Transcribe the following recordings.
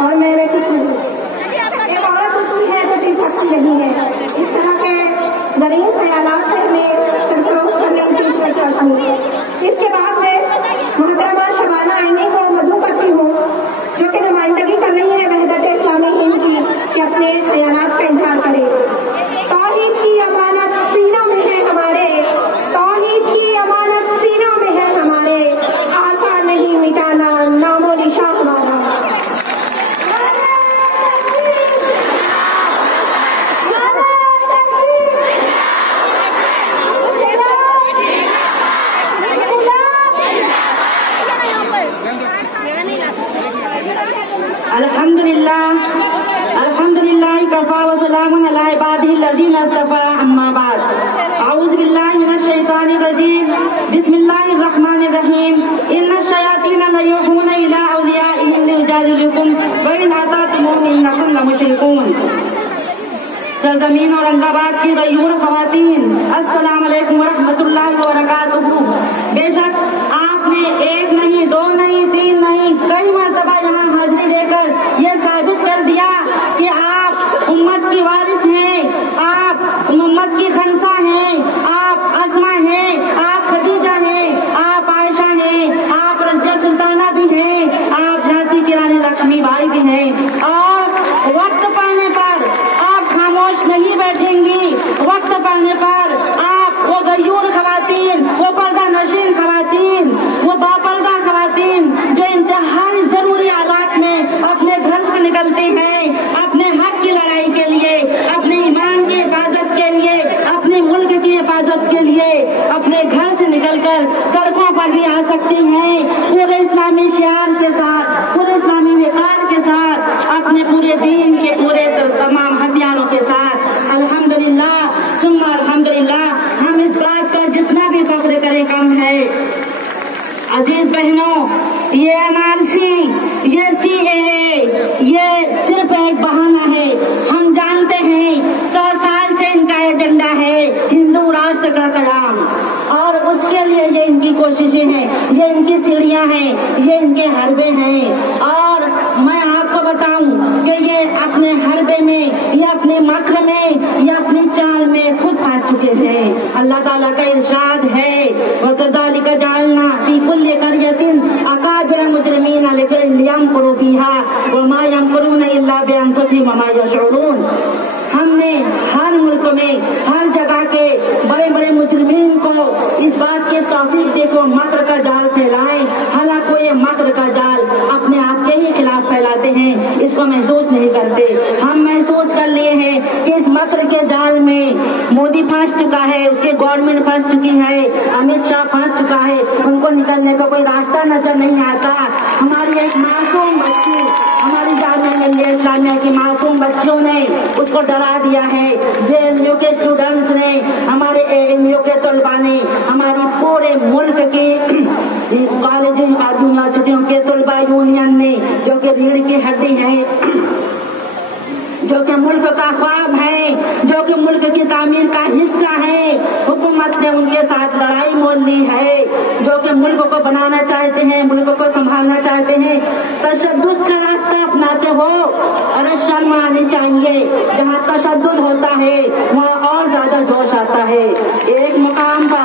और मैं खुश हूँ। एक औरत उठी है तो फिर थकती नहीं है। इस तरह के ज़रूरी ख्यालात से हमें सरफरोश करने की पेशकश हुई। इसके बाद में मोहतरमा शबाना आईनी को मधु करती हूँ, जो कि नुमाइंदगी कर रही है वहदत इस्लामी हिंद की, कि अपने ख्यालात का इजहार करे। तौहीद की अमानत सीनों में है हमारे, तौहीद की अमानत सीनों में है हमारे, आसान नहीं मिटाना नामो निशा हमारा। अल्हम्दुलिल्लाह कफ़ा व सलामुन अला इबादिहिल्लज़ीना इस्तफ़ा अम्मा बाद। अऊज़ु बिल्लाहि मिनश शैतानिर रजीम। बिस्मिल्लाहिर रहमानिर रहीम। इन्नश शयातीन लयूहूना इला औलियाइहिम लियुजादिलुकुम व इन अतातुमुहुम इन्नकुम लमुशरिकून। सरजमीन औरंगाबाद की गयूर ख़वातीन, अस्सलाम वालेकुम व रहमतुल्लाहि व बरकातुहू। बेशक आपने एक नहीं, दो नहीं, तीन नहीं, कई मरतबा यहाँ हाजिरी देकर ये साबित कर दिया कि आप उम्मत की वारिस हैं, आप उम्मत की खंसा हैं, आप अस्मा हैं, आप खदीजा हैं, आप आयशा हैं, आप रज़िया सुल्ताना भी हैं, आप झांसी की रानी लक्ष्मीबाई भी हैं। और वक्त पड़ने पर आप खामोश नहीं बैठेंगी। वक्त पड़ने पर आप वो गयूर खवातीन, वो पर्दा नशीन खवातीन, वो बापर्दा खवातीन जो इंतहाई जरूरी हालात में अपने घर से निकलती हैं, अपने हक की लड़ाई के लिए, अपने ईमान की हिफाजत के लिए, अपने मुल्क की हिफाजत के लिए अपने घर से निकलकर सड़कों पर भी आ सकती हैं, पूरे इस्लामी शिआर के साथ, पूरे इस्लामी विकार के साथ, अपने पूरे दीन के पूरे तमाम हथियारों के साथ। अल्हम्दुलिल्लाह सुम्मा अल्हम्दुलिल्लाह। हम इस बात का जितना भी फख्र करें कम है। अजीज बहनों, ये एनआरसी, ये सीएए, ये सिर्फ एक बहाना है। हम जानते हैं 100 साल से इनका एजेंडा है हिंदू राष्ट्र का कयाम, और उसके लिए ये इनकी कोशिशें हैं, ये इनकी सीढ़ियां हैं, ये इनके हरबे हैं। और मैं आपको बताऊं कि ये अपने हरबे में, ये अपने मक्र में, ये अपनी चाल में खुद फंस चुके हैं। अल्लाह ताला का इरशाद है, वकज़ालिका जअलना फी कुल्ली क़रयतिन अकाबिर मुजरिमीन लियमकुरू फीहा वमा यमकुरूना इल्ला बिअनफुसिहिम वमा यशऊरून। हमने हर मुल्क में, हर जगह के बड़े बड़े मुजरिमीन को इस बात की तौफीक दे को मक्र का जाल फैलाएं। हालांकि ये मक्र का जाल अपने आप के ही खिलाफ फैलाते हैं, इसको महसूस नहीं करते। हम महसूस कर लिए हैं कि इस मक्र के जाल में मोदी फंस चुका है, उसकी गवर्नमेंट फंस चुकी है, अमित शाह फंस चुका है, उनको निकलने का कोई रास्ता नजर नहीं आता। हमारी एक मासूम बच्ची, हमारी जामिया मिल्लिया इस्लामिया की मासूम बच्चियों ने उसको डरा दिया है। जेएनयू के स्टूडेंट्स ने, हमारे एएमयू के तलबा ने, हमारी पूरे मुल्क के कॉलेज यूनिवर्सिटियों के तलबा यूनियन ने, जो कि रीढ़ की हड्डी है, जो कि मुल्क का ख्वाब है, जो कि मुल्क की तामीर का हिस्सा है, हुकूमत ने उनके साथ लड़ाई मोल ली है। जो कि मुल्क को बनाना चाहते हैं, मुल्क को संभालना चाहते हैं, तशद्दुद का रास्ता अपनाते हो। अरे शर्म आनी चाहिए। जहाँ तशद्दुद होता है वहाँ और ज्यादा जोश आता है। एक मुकाम पर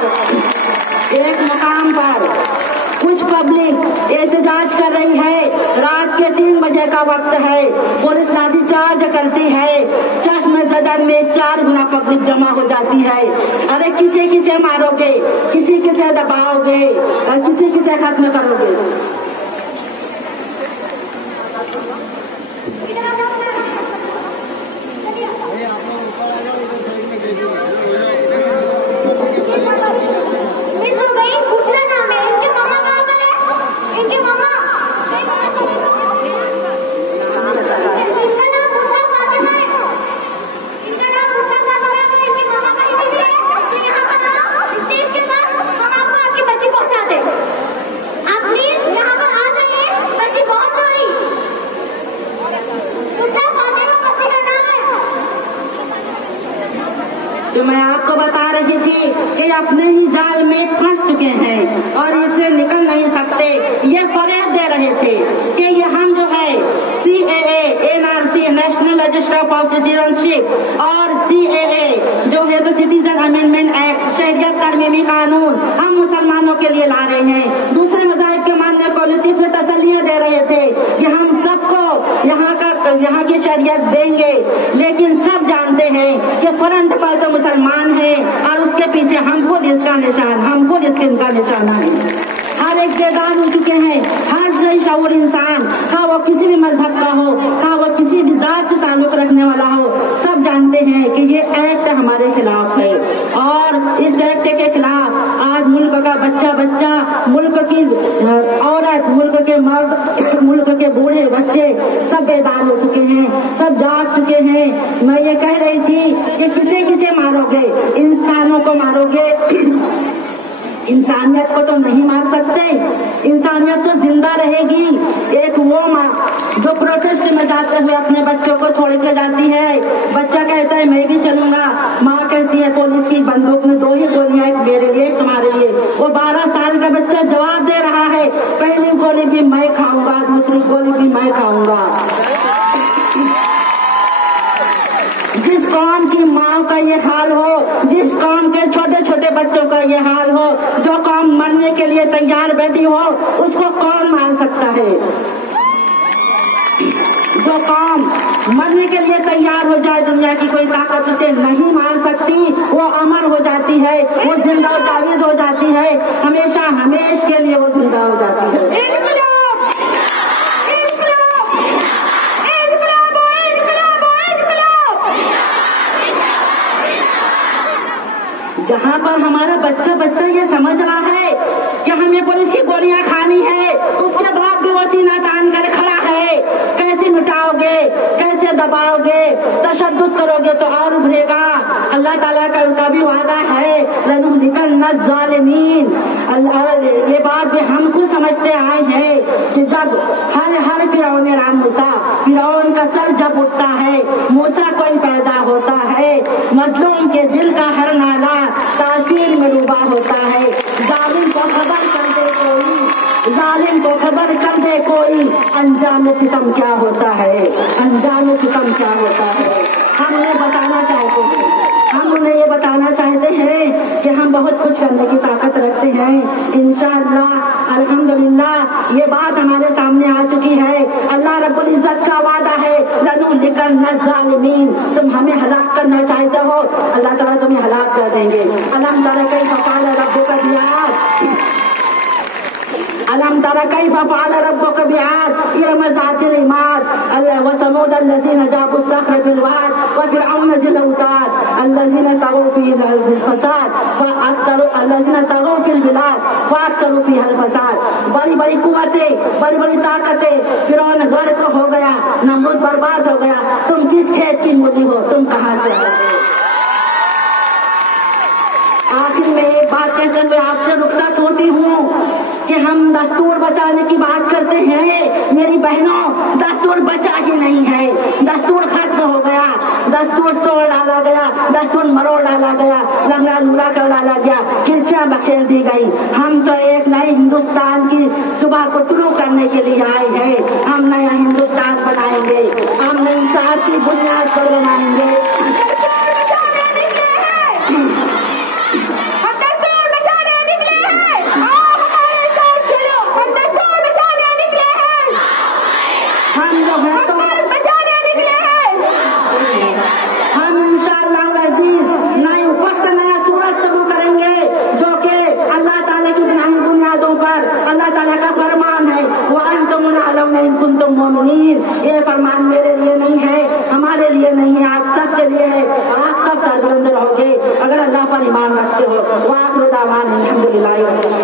कुछ पब्लिक एहतजाज कर रही है, रात के 3 बजे का वक्त है, पुलिस लाठीचार्ज करती है, चश्म सदन में 4 गुना पब्लिक जमा हो जाती है। अरे किसे किसे मारोगे, किसी किसे दबाओगे, किसी किसे खत्म करोगे? जो मैं आपको बता रही थी कि अपने ही जाल में फंस चुके हैं और इससे निकल नहीं सकते। ये फरेब दे रहे थे कि ये हम जो है CAA रजिस्टर ऑफ सिटीजनशिप और CAA जो है तो सिटीजन अमेंडमेंट एक्ट, शरीयत तरमीमी कानून हम मुसलमानों के लिए ला रहे हैं। दूसरे मज़ाहिब के मानने को लतीफ़ तसल्लियाँ दे रहे थे कि हम सबको यहाँ की शरीयत देंगे, लेकिन सब जानते हैं कि फ्रंट पर तो मुसलमान है और उसके पीछे हम खुद इसका निशाना है। हर एक बेदान हो चुके हैं, हर सही शऊर इंसान, का वो किसी भी मजहब का हो, का वो किसी भी जात से ताल्लुक रखने वाला हो, सब जानते हैं कि ये एक्ट हमारे खिलाफ है। और इस एक्ट के खिलाफ आज मुल्क का बच्चा, मुल्क की औरत, मुल्क के मर्द, मुल्क के बूढ़े बच्चे सब बेदान हो चुके हैं, सब जाग चुके हैं। मैं ये कह रही थी कि किसे मारोगे, इंसानों को मारोगे, इंसानियत को तो नहीं मार सकते। इंसानियत तो जिंदा रहेगी। एक वो माँ जो प्रोटेस्ट में जाते हुए अपने बच्चों को छोड़ के जाती है, बच्चा कहता है मैं भी चलूंगा, माँ कहती है पुलिस की बंदूक में 2 ही गोलियां, एक मेरे लिए, एक तुम्हारे लिए। वो 12 साल का बच्चा जवाब दे रहा है, पहली गोली भी मैं खाऊंगा, दूसरी गोली भी मैं खाऊंगा। जिस कौम की माँ का ये हाल हो, जिस कौम के छोटे छोटे बच्चों का ये हाल हो, जो कौम मरने के लिए तैयार बैठी हो, उसको कौन मार सकता है? जो कौम मरने के लिए तैयार हो जाए, दुनिया की कोई ताकत उसे नहीं मार सकती, वो अमर हो जाती है, वो जिंदा जावेद हो जाती है, हमेशा हमेश के लिए वो जिंदा हो जाती है। जहाँ पर हमारा बच्चा ये समझ रहा है कि हमें पुलिस की गोलियां खानी है, उसके बाद भी वो सीना तान कर खड़ा है। कैसे मिटाओगे, कैसे दबाओगे, तशद्दुद करोगे तो और उभरेगा। अल्लाह ताला का उनका भी वादा है, लनुहलिकन्ना ज़ालिमीन। ये बात भी हम खुद समझते आए हैं कि जब हर फिरौन राम मूसा, फिरौन का सर जब उठता है, मूसा कोई पैदा होता है, मजलूम के दिल का हर नाला तासीर में डूबा होता है। जालिम को खबर कर दे कोई, जालिम को खबर कर दे कोई, अंजाम सितम क्या होता है, अंजाम सितम क्या होता है। हम उन्हें बताना चाहते हैं, हम उन्हें ये बताना चाहते हैं कि हम बहुत कुछ करने की ताकत रखते हैं। इंशाअल्लाह अल्हम्दुलिल्लाह ये बात हमारे सामने आ चुकी है। अल्लाह रब्बुल इज्जत का वादा है, लनुहलिकन्ना ज़ालिमीन। तुम हमें हलाक करना चाहते हो, अल्लाह ताला तुम्हें हलाक कर देंगे। अलम तरा कैफ़ फ़अल रब्बुका बिआद, अलम तरा कैफ़ फ़अल रब्बुका बिआद, इरम ज़ातिल इमाद, व समूद अल्लज़ीना जाबु अस्सख़्र बिल वाद, व फ़िरऔन ज़िल औताद, अल्लज़ीना तग़ौ फ़ील फ़साद, अल्लज़ीना तग़ौ फ़िल बिलाद व अक्सरू फ़ीहल फ़साद। बड़ी बड़ी कुव्वतें, बड़ी बड़ी ताकतें, फ़िरऔन गर्क हो गया, नमरूद बर्बाद हो गया। तुम किस खेत की मूली हो, तुम कहाँ से हो? आखिर में एक बात कहते हुए आपसे रुखसत होती हूँ कि हम दस्तूर बचाने की बात करते हैं। मेरी बहनों, दस्तूर बचा ही नहीं है, दस्तूर खत्म हो गया, दस्तूर तोड़ डाला गया, दस्तूर मरोड़ डाला गया, लंगड़ा लूला कर डाला गया, किरचियां बखेर दी गई। हम तो एक नए हिंदुस्तान की सुबह को शुरू करने के लिए आए हैं। हम नया हिंदुस्तान बनाएंगे, हम इंसार की बुनियाद पर बनाएंगे। ये फरमान मेरे लिए नहीं है, हमारे लिए नहीं है, आप सब के लिए है। आप सब सरबुलंद रहोगे अगर अल्लाह पर ईमान रखते हो। वाक़िर दावाना अल्हम्दुलिल्लाह।